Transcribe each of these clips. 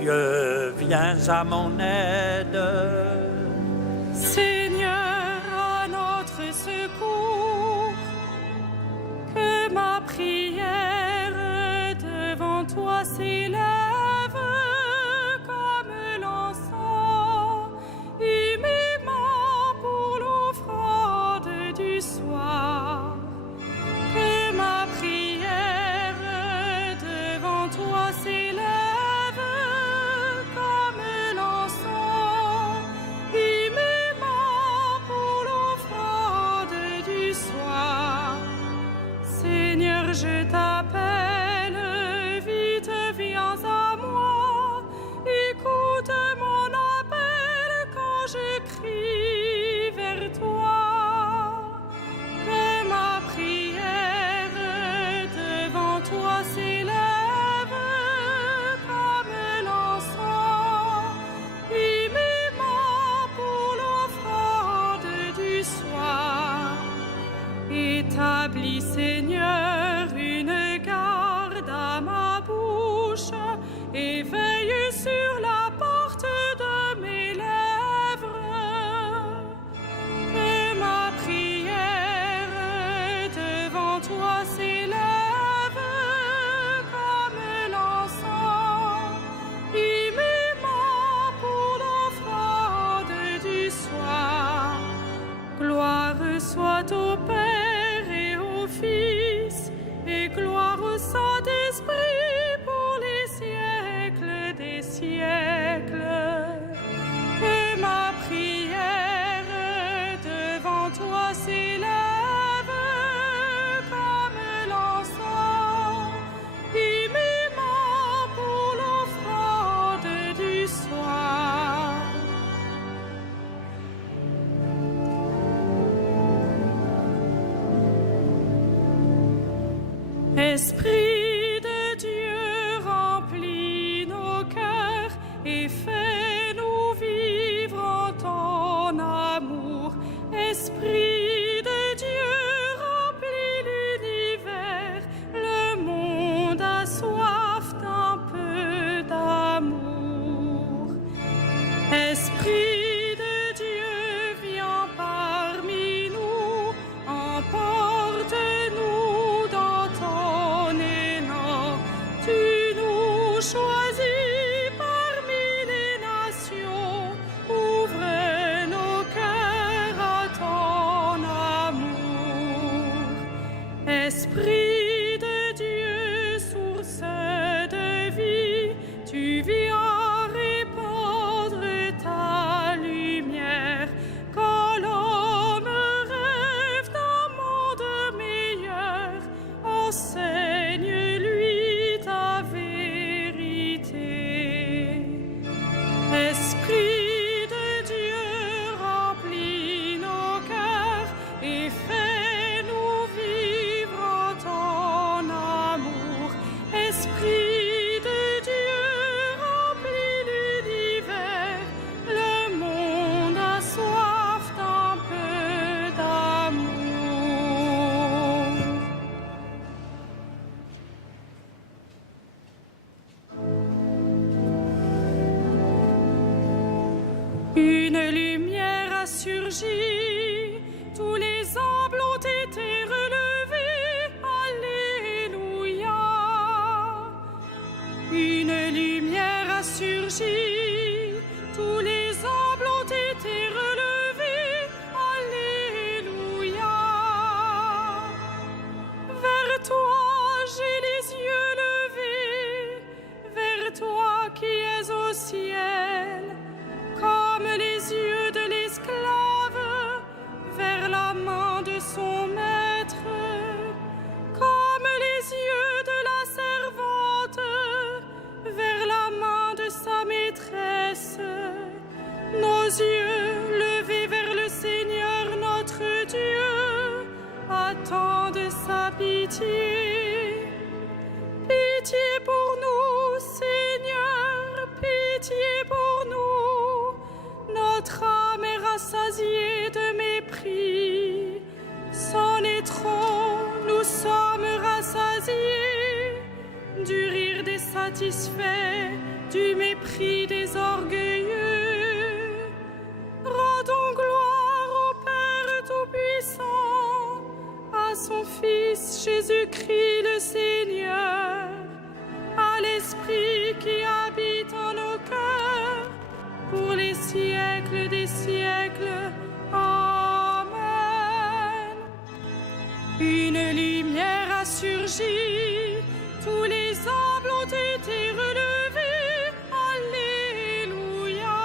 Dieu, viens à mon aide. Seigneur, à notre secours, que ma prière devant toi s'élève comme l'encens, humainement pour l'offrande du soir. Que ma prière devant toi s'élève comme l'encens, humainement pour l'offrande du soir. Seigneur, je t'appelle, vite viens à moi, écoute mon appel quand je crie vers toi. Que ma prière devant toi s'élève comme l'encens, humainement pour l'offrande du soir. Établis, Seigneur, une garde à ma bouche et veille sur la porte de mes lèvres. Que ma prière devant toi s'élève comme l'encens, humainement pour l'offrande du soir. Gloire soit au Père et au Fils, et gloire au Saint-Esprit pour les siècles des siècles. Que ma prière devant toi s'élève comme l'encens, humainement pour l'offrande du soir. Esprit de Dieu, remplis nos cœurs et fais-nous vivre en ton amour. Esprit de Dieu, remplis l'univers, le monde a soif d'un peu d'amour. Esprit de Dieu, viens parmi nous, emporte-nous dans ton élan. Tu nous choisis parmi les nations, ouvre nos cœurs à ton amour. Esprit de Dieu, source de vie, tu viens répandre ta lumière. Quand l'homme rêve d'un monde meilleur, enseigne-lui ta vérité. Esprit de Dieu, remplis nos cœurs et fais-nous vivre en ton amour. Esprit de Dieu, remplis l'univers, le monde a soif d'un peu d'amour. Une lumière a surgi, tous les humbles ont été relevés, alléluia. Une lumière a surgi, tous les humbles ont été relevés, alléluia. Vers toi j'ai les yeux levés, vers toi qui es au ciel, comme les yeux de l'esclave vers la main de son maître, comme les yeux de la servante vers la main de sa maîtresse. Nos yeux levés vers le Seigneur notre Dieu attendent sa pitié. Pitié pour nous, Seigneur, pitié pour nous. Notre âme est rassasiée de mépris. C'en est trop, nous sommes rassasiés du rire des satisfait du mépris des orgueilleux. Rendons gloire au Père Tout-Puissant, à son Fils Jésus-Christ le Seigneur, à l'Esprit qui habite en nos cœurs, pour les siècles des siècles. Amen. Une lumière a surgi, tous les humbles ont été relevés. Alléluia.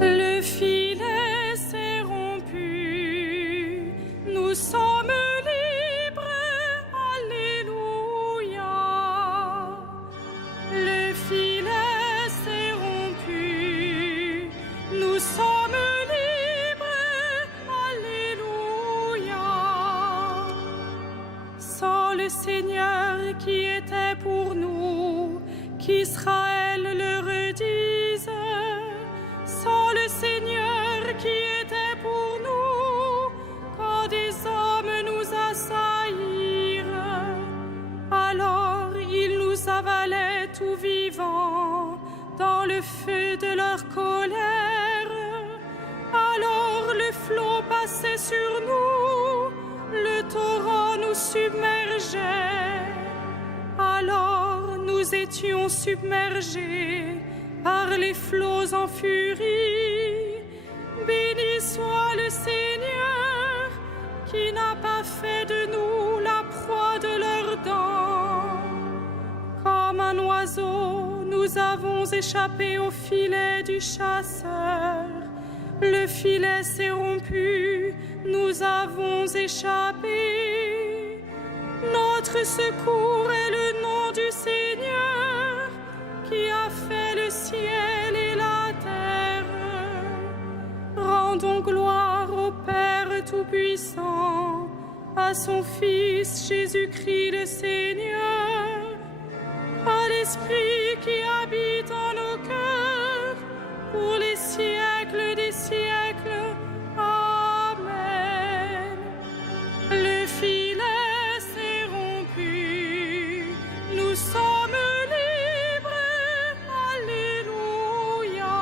Le filet s'est rompu, nous sommes libres, alléluia. Le filet s'est rompu, nous sommes libres, alléluia. Sans le Seigneur qui était pour nous, qu'Israël le redise. Sans le Seigneur qui était pour nous, quand des hommes nous assaillirent, alors ils nous avalaient tout vivants dans le feu de leur colère. Alors le flot passait sur nous, le torrent nous submergeait. Alors nous étions submergés par les flots en furie. Béni soit le Seigneur, qui n'a pas fait de nous la proie de leurs dents. Comme un oiseau, nous avons échappé au filet du chasseur. Le filet s'est rompu, nous avons échappé. Notre secours est le nom du Seigneur, qui a fait le ciel et la terre. Rendons gloire au Père Tout-Puissant, à son Fils Jésus-Christ le Seigneur, à l'Esprit qui habite en nos cœurs, pour les siècles des siècles. Amen. Le filet s'est rompu, nous sommes libres. Alléluia.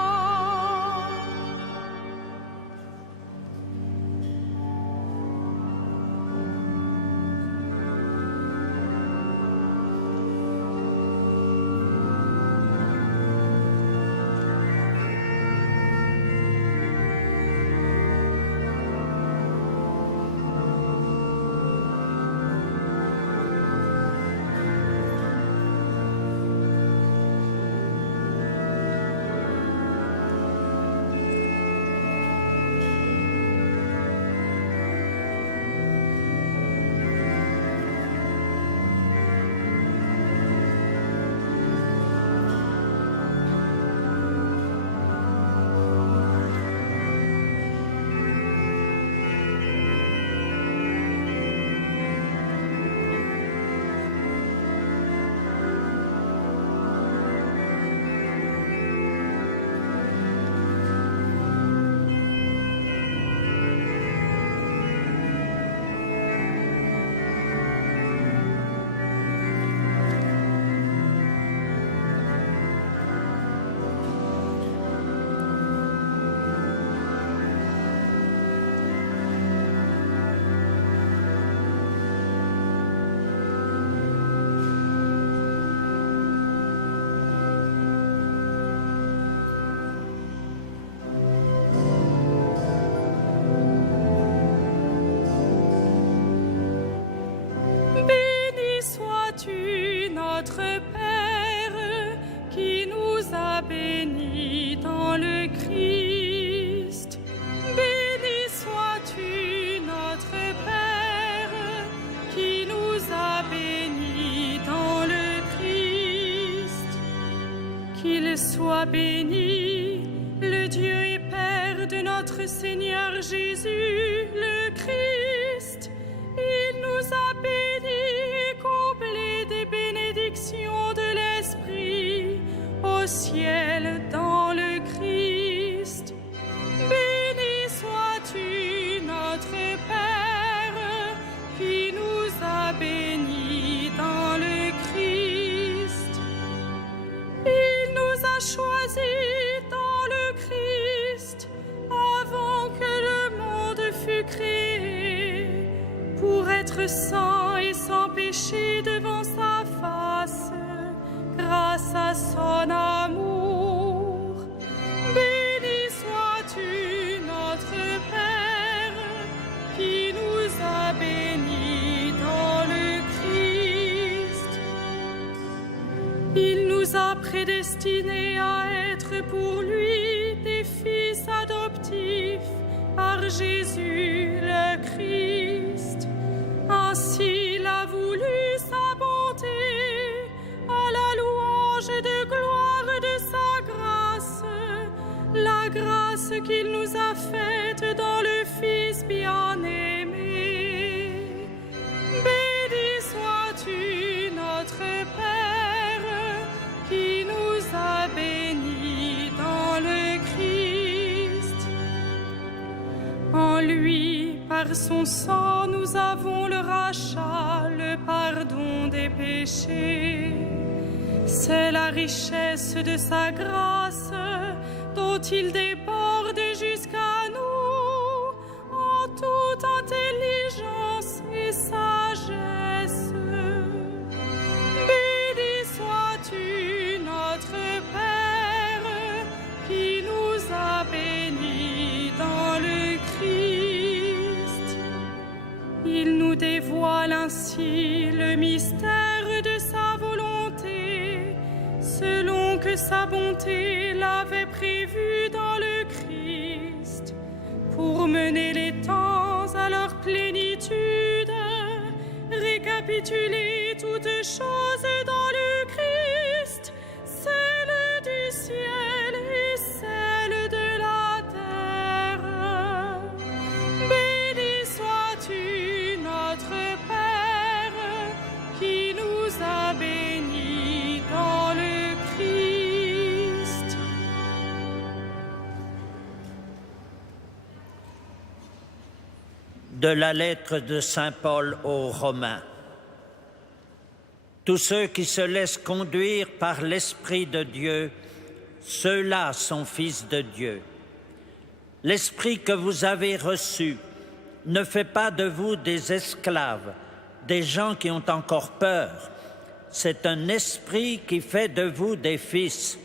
soit béni, le Dieu et Père de notre Seigneur Jésus, le Christ. Il nous a bénis et comblés des bénédictions de l'Esprit au ciel dans le Christ. Béni sois-tu, notre Père, qui nous a bénis dans le Christ. Il nous a choisis dans le Christ avant que le monde fût créé, pour être saints et sans péché devant sa face, grâce à son amour. Béni sois-tu, notre Père, qui nous a bénis dans le Christ. Il nous a prédestinés à être pour lui des fils adoptifs par Jésus le Christ. Ainsi il a voulu sa bonté, à la louange de gloire de sa grâce, la grâce qu'il nous a faite dans le Fils bien-aimé. Béni sois-tu, notre Père, qui nous a bénis dans le Christ. En lui, par son sang, nous avons le rachat, le pardon des péchés. C'est la richesse de sa grâce dont il déborde jusqu'à nous en toute intelligence et sagesse. Béni sois-tu, notre Père, qui nous a bénis dans le Christ. Il nous dévoile ainsi le mystère de sa volonté, selon que sa bonté l'avait prévu dans le Christ, pour mener les temps à leur plénitude, récapituler toutes choses dans le Christ, celle du ciel et celle de la terre. Béni sois-tu, notre Père, qui nous a bénis dans le Christ. De la lettre de saint Paul aux Romains. Tous ceux qui se laissent conduire par l'Esprit de Dieu, ceux-là sont fils de Dieu. L'Esprit que vous avez reçu ne fait pas de vous des esclaves, des gens qui ont encore peur. C'est un esprit qui fait de vous des fils.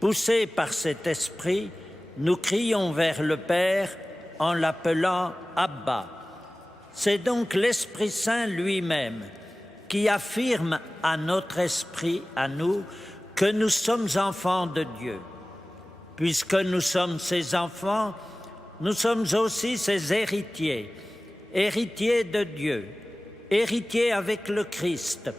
Poussés par cet esprit, nous crions vers le Père en l'appelant Abba. C'est donc l'Esprit Saint lui-même qui affirme à notre esprit, à nous, que nous sommes enfants de Dieu. Puisque nous sommes ses enfants, nous sommes aussi ses héritiers, héritiers de Dieu, héritiers avec le Christ,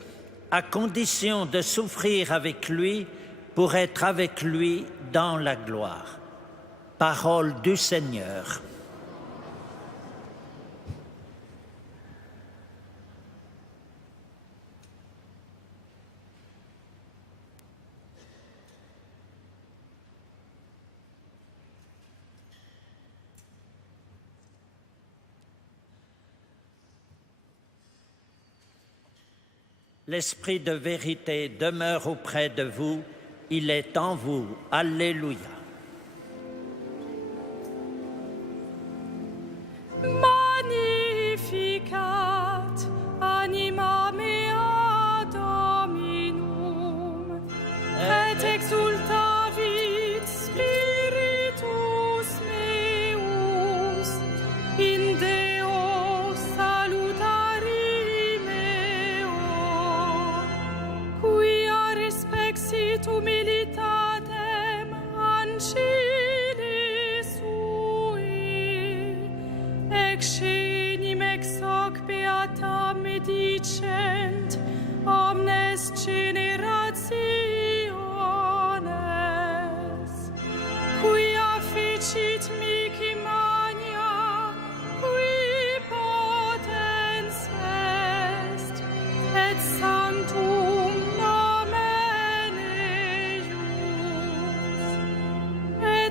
à condition de souffrir avec lui pour être avec lui dans la gloire. Parole du Seigneur. L'Esprit de vérité demeure auprès de vous, il est en vous. Alléluia. Magnificat anima mea Dominum, et exultavit spiritus meus in Deo salutari meo, quia respexit humilitatem ancili sui, excenim ex hoc beata medicent omnes generationes.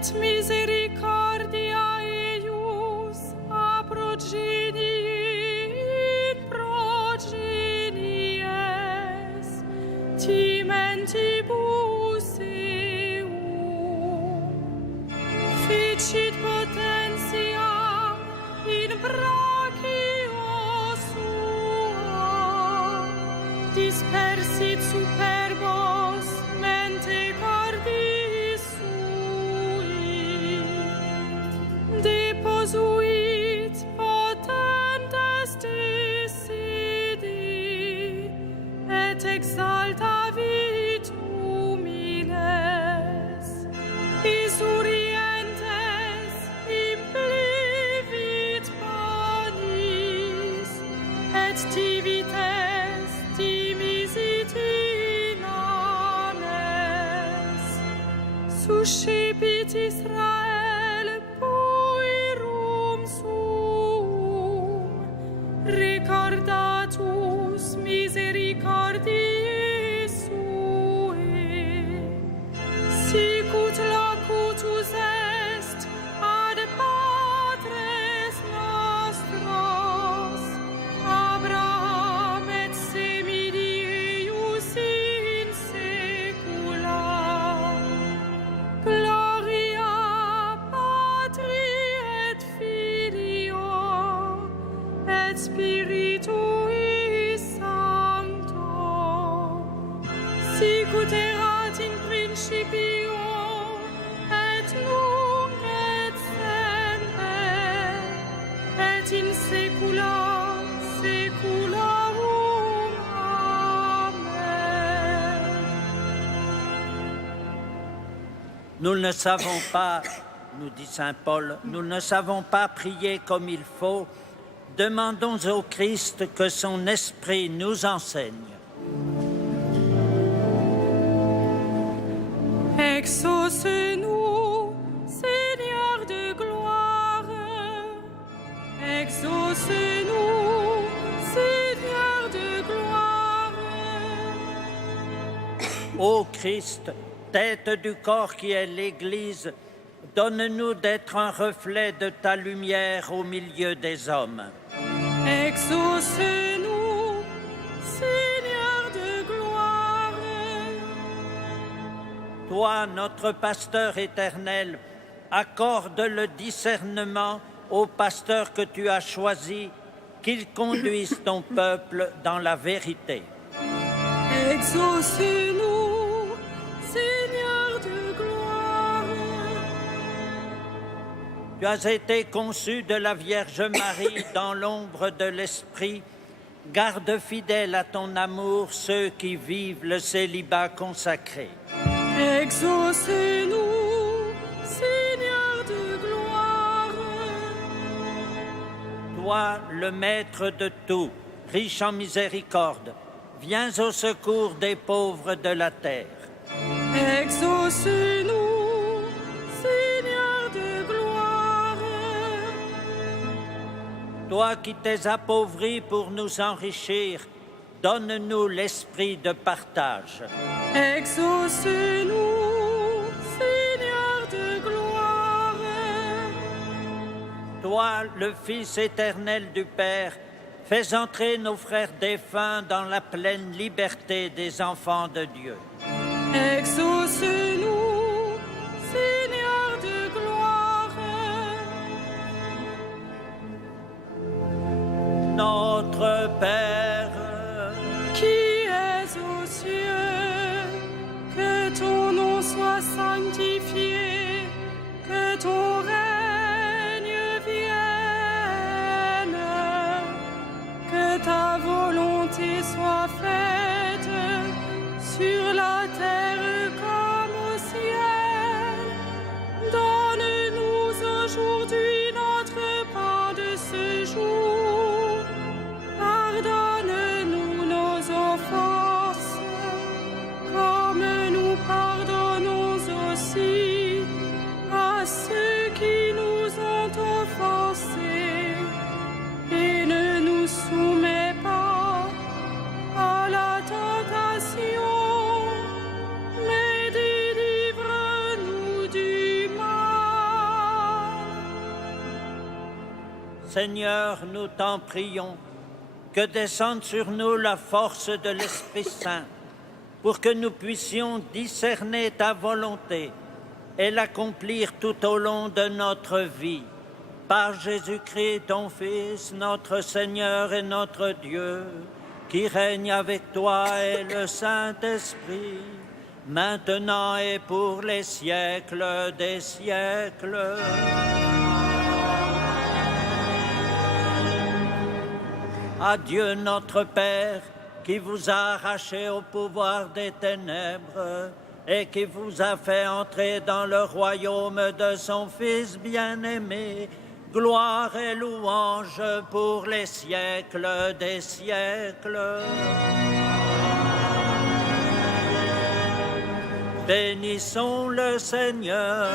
et misericordia eius a progenie in progenies timentibus eum ficit potentiam in brachio sua dispersit superbos mente cordis sui deposuit potentes desidi et exaltavit humiles isurientes implivit panis et tivites timisit in ames suscipit Israel puerum suum recordatus misericordiae suae sicut locutus est ad patres nostros Abraham et semini eius in saecula gloria Patri et Filio et Spiritui Sancto sicut erat in principio et nunc et semper et in saecula saeculorum. Amen. Nous ne savons pas, nous dit saint Paul, nous ne savons pas prier comme il faut. Demandons au Christ que son esprit nous enseigne. Exauce-nous, Seigneur de gloire. Exauce-nous, Seigneur de gloire. Ô Christ, tête du corps qui est l'Église, donne-nous d'être un reflet de ta lumière au milieu des hommes. Exauce-nous, Seigneur de gloire. Toi, notre pasteur éternel, accorde le discernement aux pasteurs que tu as choisis, qu'ils conduisent ton peuple dans la vérité. Exauce-nous, Seigneur de gloire. Tu as été conçu de la Vierge Marie dans l'ombre de l'Esprit. Garde fidèle à ton amour ceux qui vivent le célibat consacré. Exauce-nous, Seigneur de gloire. Toi, le maître de tout, riche en miséricorde, viens au secours des pauvres de la terre. Exauce-nous, Seigneur de gloire. Toi qui t'es appauvri pour nous enrichir, donne-nous l'esprit de partage. Exauce-nous, Seigneur de gloire. Toi, le Fils éternel du Père, fais entrer nos frères défunts dans la pleine liberté des enfants de Dieu. Exauce-nous, Seigneur de gloire. Notre Père, Qui es aux cieux, que ton nom soit sanctifié, que ton règne vienne, que ta volonté soit faite sur la terre comme au ciel. Donne-nous aujourd'hui notre pain de ce jour. Pardonne-nous nos offenses, comme nous pardonnons aussi à ceux qui nous ont offensés. Et ne nous soumets pas à la Seigneur, nous t'en prions, que descende sur nous la force de l'Esprit Saint, pour que nous puissions discerner ta volonté et l'accomplir tout au long de notre vie. Par Jésus-Christ, ton Fils, notre Seigneur et notre Dieu, qui règne avec toi et le Saint-Esprit, maintenant et pour les siècles des siècles. Adieu notre Père, qui vous a arraché au pouvoir des ténèbres et qui vous a fait entrer dans le royaume de son Fils bien-aimé. Gloire et louange pour les siècles des siècles. Bénissons le Seigneur.